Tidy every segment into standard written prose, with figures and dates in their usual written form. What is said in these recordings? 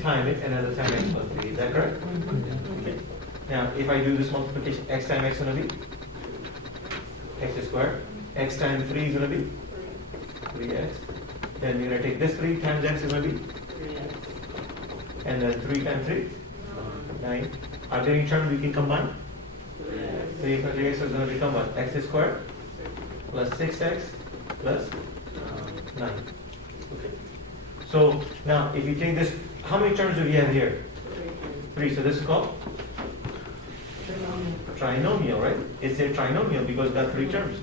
time it another time x plus 3. Is that correct? Okay. Now, if I do this multiplication, x times x is going to be x squared. X times 3 is going to be 3x. Then we're going to take this 3 times x is going to be 3x. and then 3 times 3, 9. Are there any terms we can combine? 3 plus 3x is going to become what? X squared plus 6x plus 9. Okay. So now if you take this, how many terms do we have here? 3. So this is called trinomial, right? It's a trinomial because it's got 3 terms.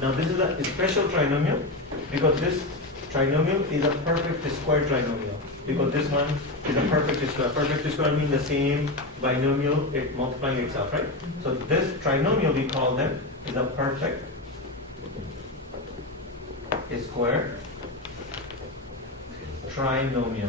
Now this is a special trinomial because this trinomial is a perfect square trinomial. Because this one is a perfect square. Perfect square means the same binomial, it multiplying itself, right? So this trinomial we call them is a perfect square trinomial.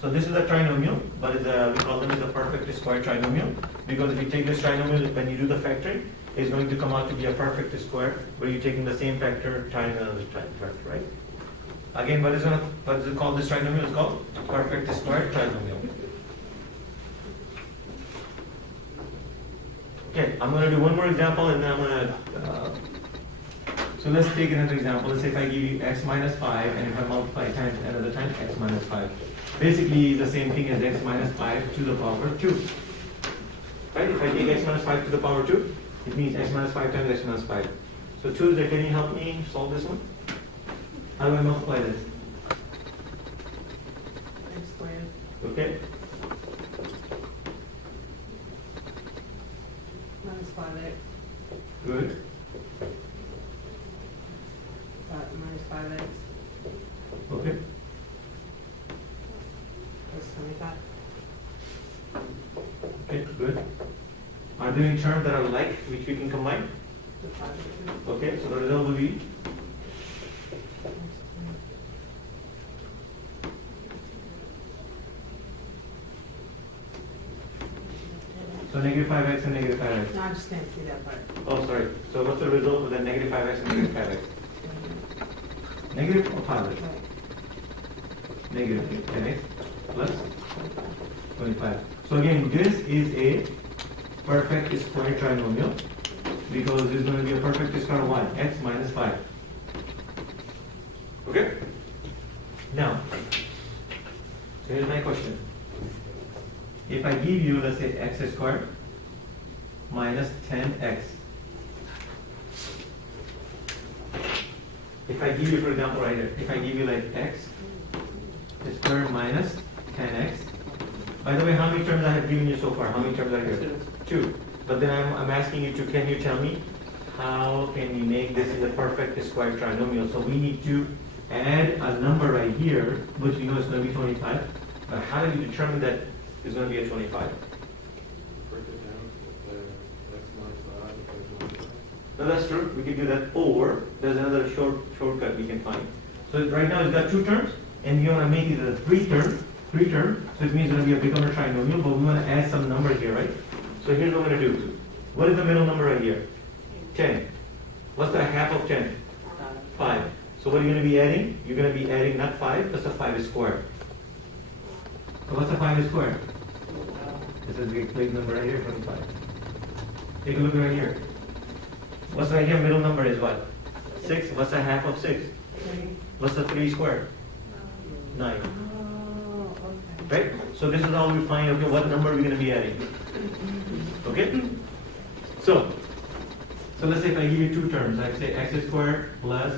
So this is a trinomial, but we call them as a perfect square trinomial because if you take this trinomial, when you do the factoring, it's going to come out to be a perfect square where you're taking the same factor times another factor, right? Again, what is it called? This trinomial is called perfect square trinomial. Okay, I'm going to do one more example and then I'm going to. So let's take another example. Let's say if I give you x minus 5 and if I multiply times another time x minus 5. Basically, it's the same thing as x minus 5 to the power 2. Right? If I take x minus 5 to the power 2, it means x minus 5 times x minus 5. So Tuesday, can you help me solve this one? How do I multiply this? X squared. Okay. Minus 5x. Good. Minus 5x. Okay. Plus 25. Okay, good. Are there any terms that are like which we can combine? The 5. Okay, so the result will be so negative 5x and negative 5x. No, I just can't see that part. Oh, sorry. So what's the result of the negative 5x and negative 5x? Negative or positive? Right. Negative 10x plus 25. So again, this is a perfect square trinomial because this is going to be a perfect square of what? X minus 5. Okay? Now, here's my question. If I give you, let's say, x squared minus 10x. If I give you, for example, right here, if I give you like x squared minus 10x. By the way, how many terms I have given you so far? How many terms are here? 2. But then I'm asking you to, can you tell me how can we make this is a perfect square trinomial? So we need to add a number right here, which we know is going to be 25. But how do you determine that it's going to be a 25? No, that's true. We can do that. Or there's another shortcut we can find. So right now it's got 2 terms, and you want to make it a 3 term. So it means it's going to be a become a trinomial, but we want to add some numbers here, right? So here's what we're going to do. What is the middle number right here? 10. What's the half of 10? 5. So what are you going to be adding? You're going to be adding not 5, plus the 5 squared. So what's the 5 squared? This is the big number right here, 25. Take a look right here. What's right here? Middle number is what? 6. What's the half of 6? 3. What's the 3 squared? 9. Oh, okay. Right? So this is how we find, okay, what number we're going to be adding. Okay? So let's say if I give you 2 terms, I say x squared plus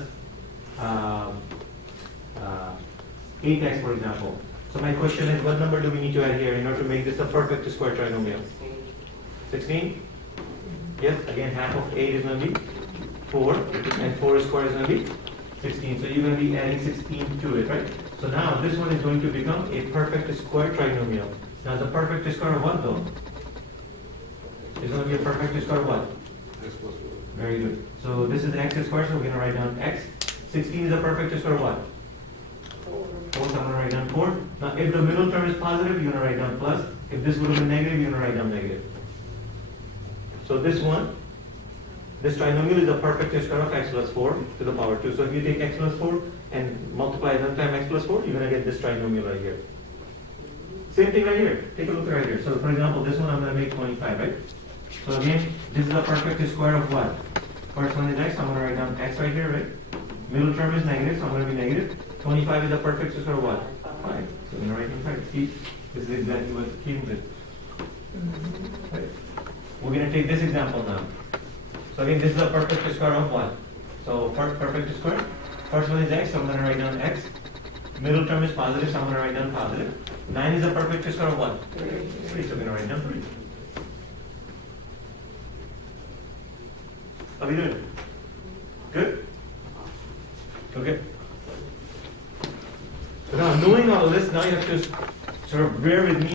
8x, for example. So my question is, what number do we need to add here in order to make this a perfect square trinomial? 16? Yes, again, half of 8 is going to be 4, and 4 squared is going to be 16. So you're going to be adding 16 to it, right? So now this one is going to become a perfect square trinomial. Now the perfect square of what though? It's going to be a perfect square of what? X plus 4. Very good. So this is x squared, so we're going to write down x. 16 is a perfect square of what? 4, so I'm going to write down 4. Now if the middle term is positive, you're going to write down plus. If this would have been negative, you're going to write down negative. So this one This trinomial is the perfect square of x plus 4 to the power 2. So if you take x plus 4 and multiply them times x plus 4, you're going to get this trinomial right here. Same thing right here. Take a look right here. So for example, this one I'm going to make 25, right? So again, this is the perfect square of what? First one is x, I'm going to write down x right here, right? Middle term is negative, so I'm going to be negative. 25 is the perfect square of what? 5. So I'm going to write down 5. See, this is exactly what it came with. Right. We're going to take this example now. So again, this is the perfect square of what? So first perfect square. First one is x, so I'm going to write down x. Middle term is positive, so I'm going to write down positive. 9 is the perfect square of what? 3. So I'm going to write down 3. How are we doing? Good? Okay. So now knowing all this, now you have to sort of bear with me.